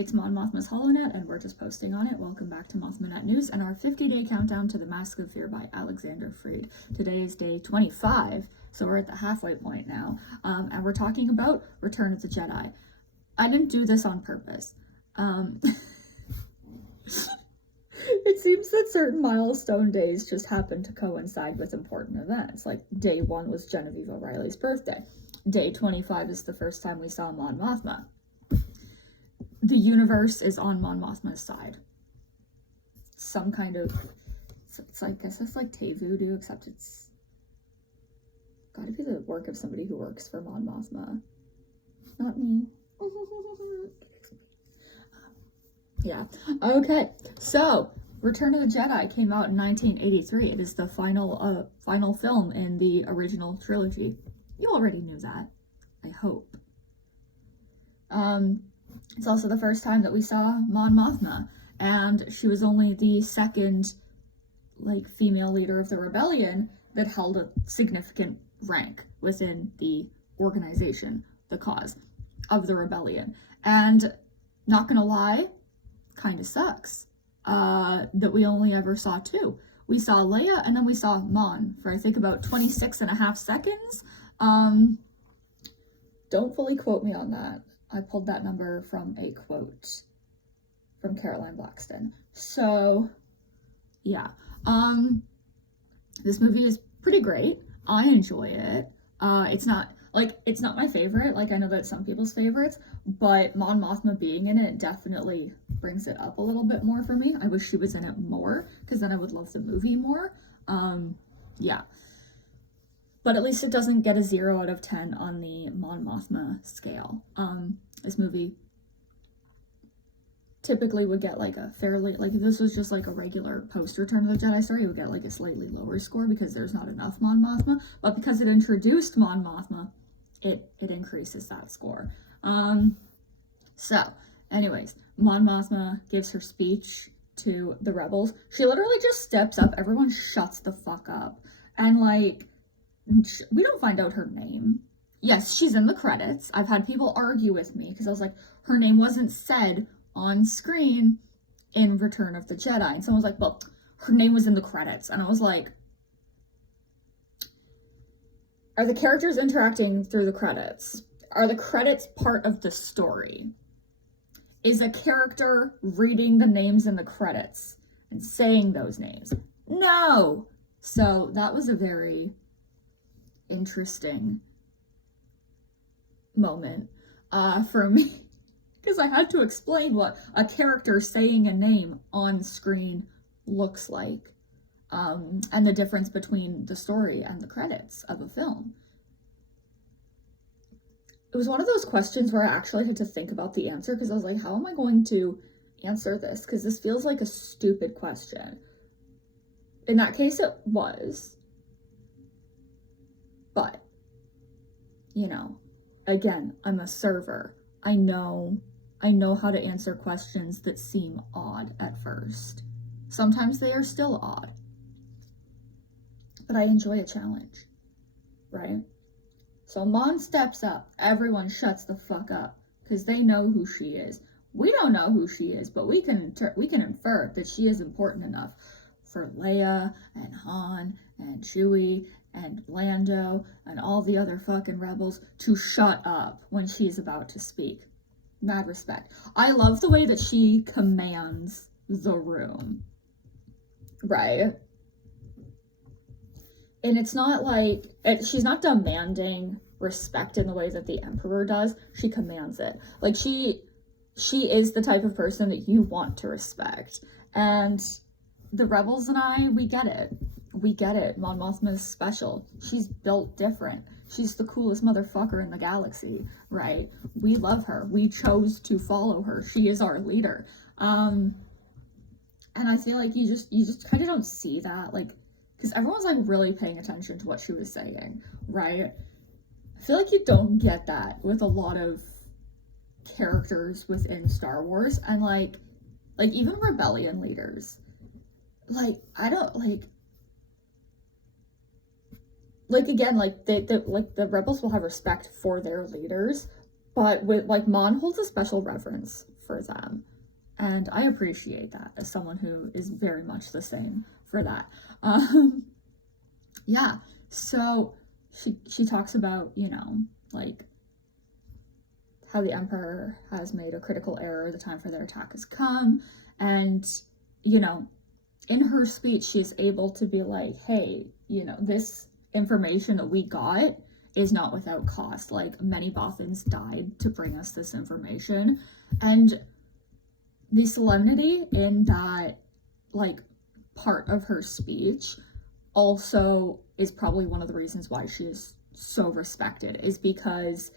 It's Mon Mothma's HoloNet, and we're just posting on it. Welcome back to Mothmanet News and our 50-day countdown to The Mask of Fear by Alexander Freed. Today is day 25, so we're at the halfway point now, and we're talking about Return of the Jedi. I didn't do this on purpose. It seems that certain milestone days just happen to coincide with important events. Like, day 1 was Genevieve O'Reilly's birthday. Day 25 is the first time we saw Mon Mothma. The universe is on Mon Mothma's side. Some kind of, it's like, I guess it's like Tay voodoo, except it's gotta be the work of somebody who works for Mon Mothma. Not me. Yeah. Okay. So, Return of the Jedi came out in 1983. It is the final film in the original trilogy. You already knew that. I hope. It's also the first time that we saw Mon Mothma, and she was only the second, female leader of the rebellion that held a significant rank within the organization, the cause of the rebellion. And not gonna lie, kind of sucks that we only ever saw 2. We saw Leia, and then we saw Mon for I think about 26 and a half seconds. Don't fully quote me on that. I pulled that number from a quote from Caroline Blackston. So, yeah. This movie is pretty great. I enjoy it. It's not my favorite. I know that's some people's favorites, but Mon Mothma being in it definitely brings it up a little bit more for me. I wish she was in it more, because then I would love the movie more. Yeah. But at least it doesn't get a 0 out of 10 on the Mon Mothma scale. This movie typically would get a fairly, if this was just a regular post-Return of the Jedi story, it would get a slightly lower score because there's not enough Mon Mothma. But because it introduced Mon Mothma, it increases that score. So, anyways, Mon Mothma gives her speech to the rebels. She literally just steps up, everyone shuts the fuck up, and we don't find out her name. Yes, she's in the credits. I've had people argue with me because I was like, her name wasn't said on screen in Return of the Jedi. And someone was like, well, her name was in the credits. And I was like, are the characters interacting through the credits? Are the credits part of the story? Is a character reading the names in the credits and saying those names? No! So that was a very interesting moment for me, because I had to explain what a character saying a name on screen looks like, and the difference between the story and the credits of a film. It was one of those questions where I actually had to think about the answer, because I was like, how am I going to answer this? Because this feels like a stupid question. In that case, it was. But, again, I'm a server. I know how to answer questions that seem odd at first. Sometimes they are still odd. But I enjoy a challenge, right? So Mon steps up. Everyone shuts the fuck up because they know who she is. We don't know who she is, but we can infer that she is important enough for Leia and Han and Chewie and Lando and all the other fucking rebels to shut up when she's about to speak. Mad respect. I love the way that she commands the room, right? And it's not she's not demanding respect in the way that the Emperor does. She commands it. She is the type of person that you want to respect. And the rebels and I, we get it. We get it. Mon Mothma is special. She's built different. She's the coolest motherfucker in the galaxy, right? We love her. We chose to follow her. She is our leader. And I feel like you just kind of don't see that, because everyone's really paying attention to what she was saying, right? I feel like you don't get that with a lot of characters within Star Wars, and even rebellion leaders. I don't again, the rebels will have respect for their leaders, but with Mon holds a special reverence for them. And I appreciate that as someone who is very much the same for that. Yeah, so she talks about, you know, like how the Emperor has made a critical error, the time for their attack has come, and, you know, in her speech, she's able to be like, hey, you know, this information that we got is not without cost. Like, many Bothans died to bring us this information. And the solemnity in that, like, part of her speech also is probably one of the reasons why she is so respected, is because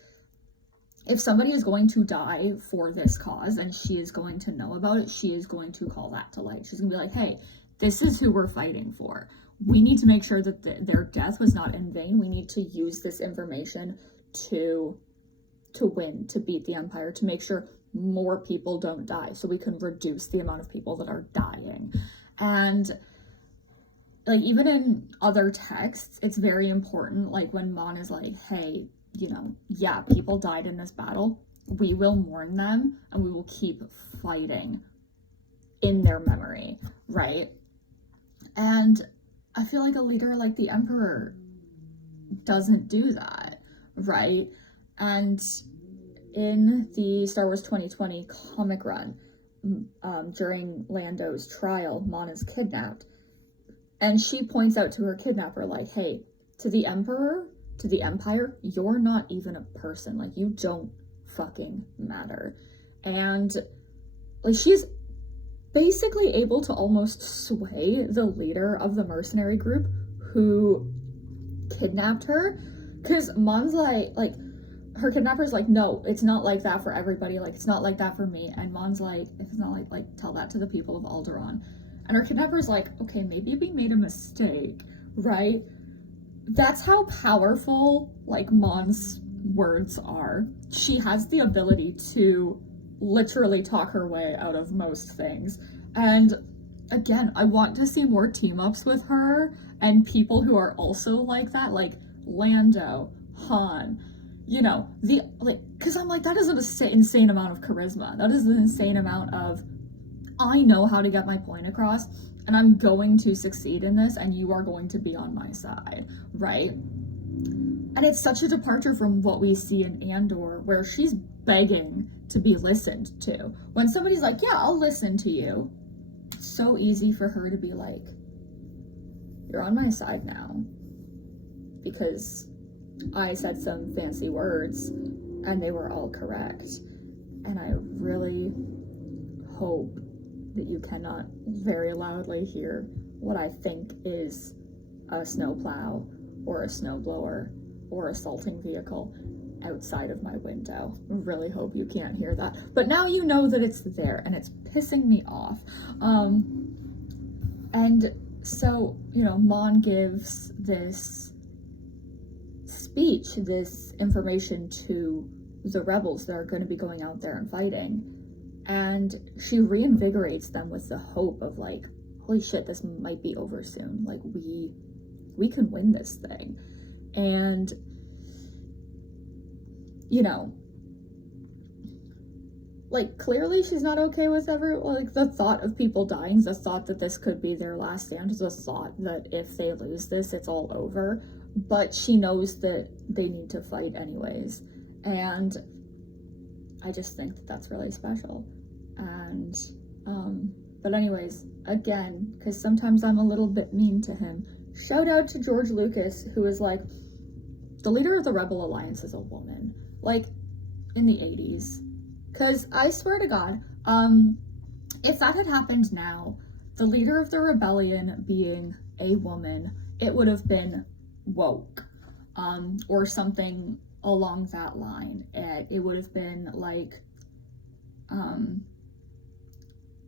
if somebody is going to die for this cause and she is going to know about it, she is going to call that to light. She's gonna be like, hey, this is who we're fighting for. We need to make sure that their death was not in vain. We need to use this information to win, to beat the Empire, to make sure more people don't die, so we can reduce the amount of people that are dying. And like, even in other texts, it's very important, like when Mon is like, hey, you know, yeah, people died in this battle, we will mourn them and we will keep fighting in their memory, right? And I feel like a leader like the Emperor doesn't do that, right? And in the Star Wars 2020 comic run, during Lando's trial, Mon is kidnapped, and she points out to her kidnapper, like, hey, to the Emperor, to the Empire, you're not even a person. Like, you don't fucking matter. And like, she's basically able to almost sway the leader of the mercenary group who kidnapped her, because Mon's like her kidnapper's like, no, it's not like that for everybody, like, it's not like that for me. And Mon's like, if it's not like tell that to the people of Alderaan. And her kidnapper's like, okay, maybe we made a mistake, right? That's how powerful, like, Mon's words are. She has the ability to literally talk her way out of most things. And again, I want to see more team-ups with her and people who are also like that, like Lando, Han, you know, because I'm like, that is an insane amount of charisma. That is an insane amount of, I know how to get my point across, and I'm going to succeed in this, and you are going to be on my side, right? And it's such a departure from what we see in Andor, where she's begging to be listened to. When somebody's like, yeah, I'll listen to you, it's so easy for her to be like, you're on my side now, because I said some fancy words, and they were all correct. And I really hope that you cannot very loudly hear what I think is a snowplow or a snowblower or a salting vehicle outside of my window. I really hope you can't hear that. But now you know that it's there, and it's pissing me off. And so, you know, Mon gives this speech, this information to the rebels that are going to be going out there and fighting. And she reinvigorates them with the hope of, like, holy shit, this might be over soon. Like, we can win this thing. And, you know, like, clearly she's not okay with the thought of people dying, the thought that this could be their last stand, the thought that if they lose this, it's all over. But she knows that they need to fight anyways. And I just think that that's really special. And, but anyways, again, because sometimes I'm a little bit mean to him, shout out to George Lucas, who is like, the leader of the Rebel Alliance is a woman, like, in the 80s. Because I swear to God, if that had happened now, the leader of the rebellion being a woman, it would have been woke, or something along that line. It would have been like,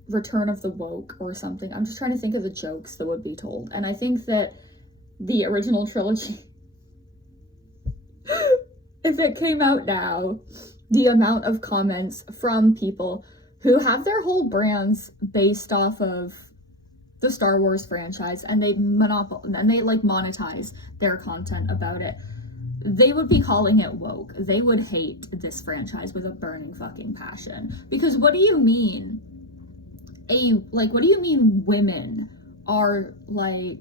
Return of the Woke or something. I'm just trying to think of the jokes that would be told. And I think that the original trilogy, if it came out now, the amount of comments from people who have their whole brands based off of the Star Wars franchise, and they monetize their content about it. they would be calling it woke. They would hate this franchise with a burning fucking passion. Because what do you mean? What do you mean women are, like,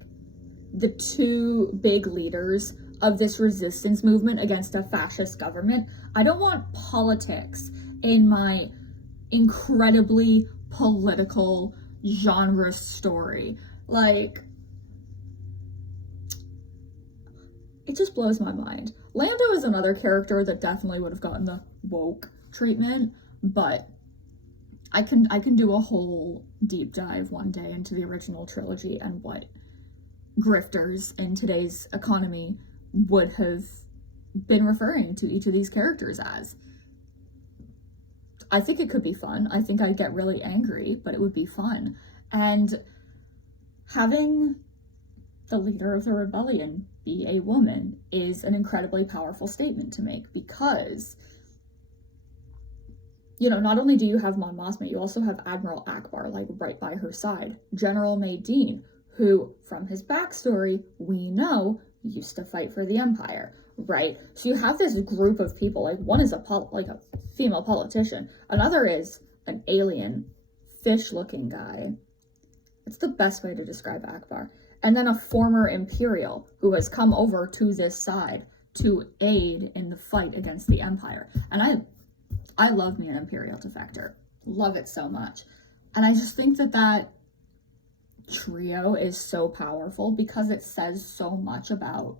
the two big leaders of this resistance movement against a fascist government? I don't want politics in my incredibly political genre story. Like, it just blows my mind. Lando is another character that definitely would have gotten the woke treatment, but I can do a whole deep dive one day into the original trilogy and what grifters in today's economy would have been referring to each of these characters as. I think it could be fun. I think I'd get really angry, but it would be fun. And having the leader of the rebellion be a woman is an incredibly powerful statement to make, because, you know, not only do you have Mon Mothma, you also have Admiral Akbar, like, right by her side. General Maydeen, who, from his backstory, we know used to fight for the Empire, right? So you have this group of people, like, one is a female politician, another is an alien, fish-looking guy. It's the best way to describe Akbar. And then a former Imperial who has come over to this side to aid in the fight against the Empire. And I love me an Imperial defector. Love it so much. And I just think that trio is so powerful because it says so much about,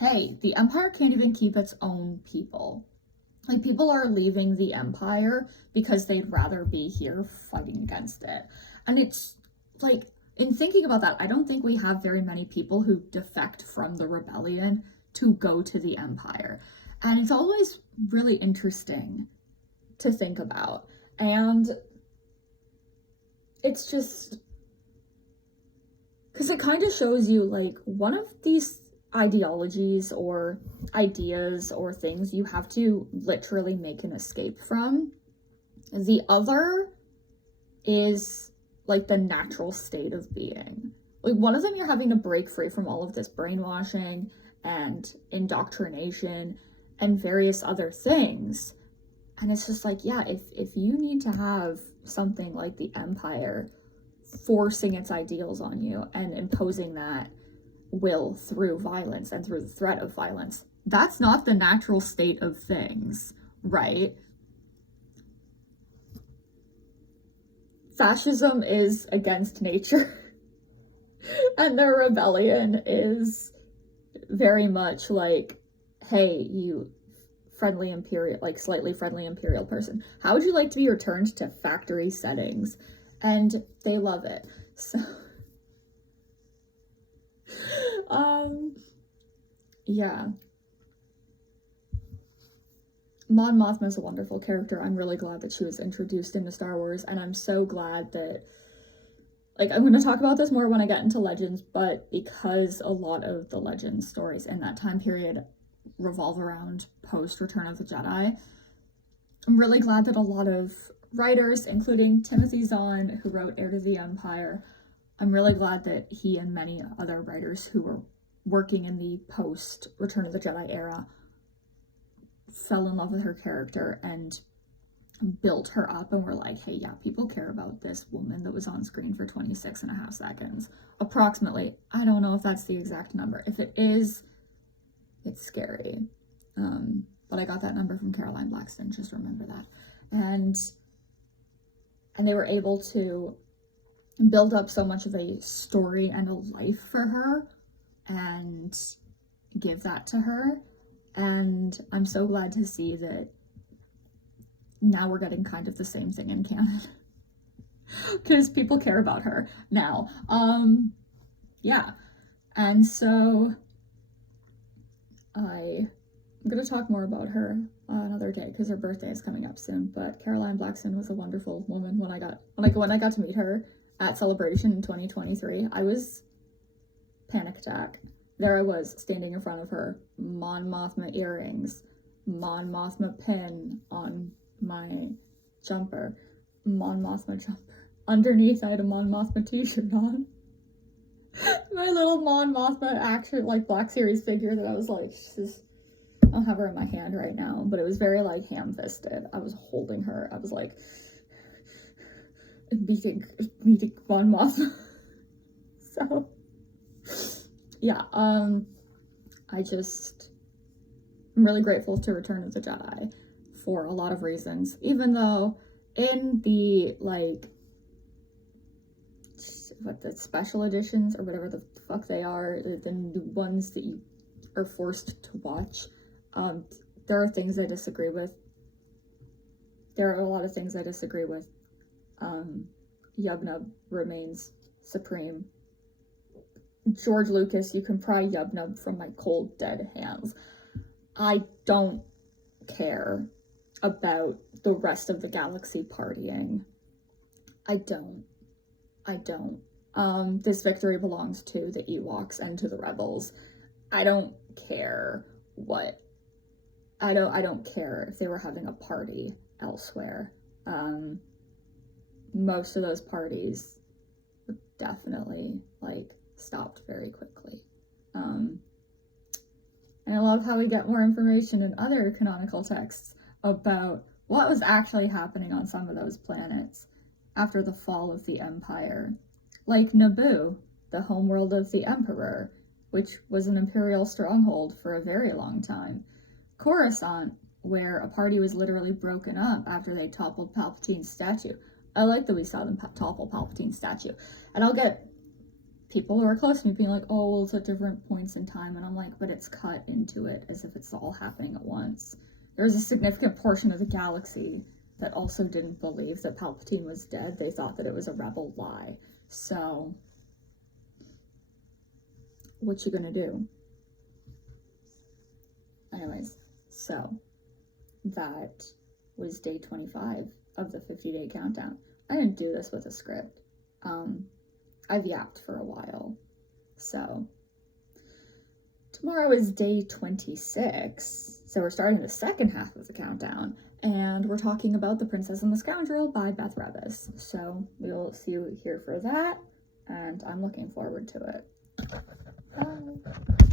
hey, the Empire can't even keep its own people. Like, people are leaving the Empire because they'd rather be here fighting against it. And it's, like, in thinking about that, I don't think we have very many people who defect from the rebellion to go to the Empire. And it's always really interesting to think about. And it's just, because it kind of shows you, like, one of these ideologies or ideas or things you have to literally make an escape from. The other is, like, the natural state of being. Like, one of them you're having to break free from all of this brainwashing and indoctrination and various other things. And it's just like, yeah, if you need to have something like the Empire forcing its ideals on you and imposing that will through violence and through the threat of violence, that's not the natural state of things, right? Fascism is against nature, and the rebellion is very much like, hey, you friendly imperial, like, slightly friendly imperial person, how would you like to be returned to factory settings? And they love it. So yeah, Mon Mothma is a wonderful character. I'm really glad that she was introduced into Star Wars, and I'm so glad that, like, I'm going to talk about this more when I get into Legends, but because a lot of the Legends stories in that time period revolve around post Return of the Jedi, I'm really glad that a lot of writers, including Timothy Zahn, who wrote Heir to the Empire, I'm really glad that he and many other writers who were working in the post Return of the Jedi era fell in love with her character and built her up and were like, hey, yeah, people care about this woman that was on screen for 26 and a half seconds. Approximately. I don't know if that's the exact number. If it is, it's scary. But I got that number from Caroline Blackson, just remember that. And they were able to build up so much of a story and a life for her and give that to her. And I'm so glad to see that now we're getting kind of the same thing in canon. Because people care about her now. Yeah. And so I'm going to talk more about her another day because her birthday is coming up soon. But Caroline Blackson was a wonderful woman when I got to meet her at Celebration in 2023. I was panic attack. There I was standing in front of her, Mon Mothma earrings, Mon Mothma pin on my jumper, Mon Mothma jumper. Underneath I had a Mon Mothma t-shirt on. My little Mon Mothma action, like, Black Series figure that I was like, I don't have her in my hand right now, but it was very like ham-fisted. I was holding her. I was like meeting Mon Mothma. So yeah, I'm really grateful to Return of the Jedi for a lot of reasons, even though in the like what the special editions or whatever the fuck they are, the new ones that you are forced to watch, there are things I disagree with. There are a lot of things I disagree with. Yub-Nub remains supreme. George Lucas, you can pry Yub-Nub from my cold dead hands. I don't care about the rest of the galaxy partying. I don't. This victory belongs to the Ewoks and to the Rebels. I don't care what. I don't care if they were having a party elsewhere. Most of those parties were definitely like stopped very quickly. And I love how we get more information in other canonical texts about what was actually happening on some of those planets after the fall of the Empire. Like Naboo, the homeworld of the Emperor, which was an Imperial stronghold for a very long time. Coruscant, where a party was literally broken up after they toppled Palpatine's statue. I like that we saw them topple Palpatine's statue. And I'll get people who are close to me being like, oh, well, it's at different points in time. And I'm like, but it's cut into it as if it's all happening at once. There's a significant portion of the galaxy that also didn't believe that Palpatine was dead. They thought that it was a rebel lie. So, what you gonna do? Anyways, so that was day 25 of the 50-day countdown. I didn't do this with a script. I've yapped for a while. So, tomorrow is day 26. So we're starting the second half of the countdown. And we're talking about The Princess and the Scoundrel by Beth Revis. So we'll see you here for that. And I'm looking forward to it. Bye.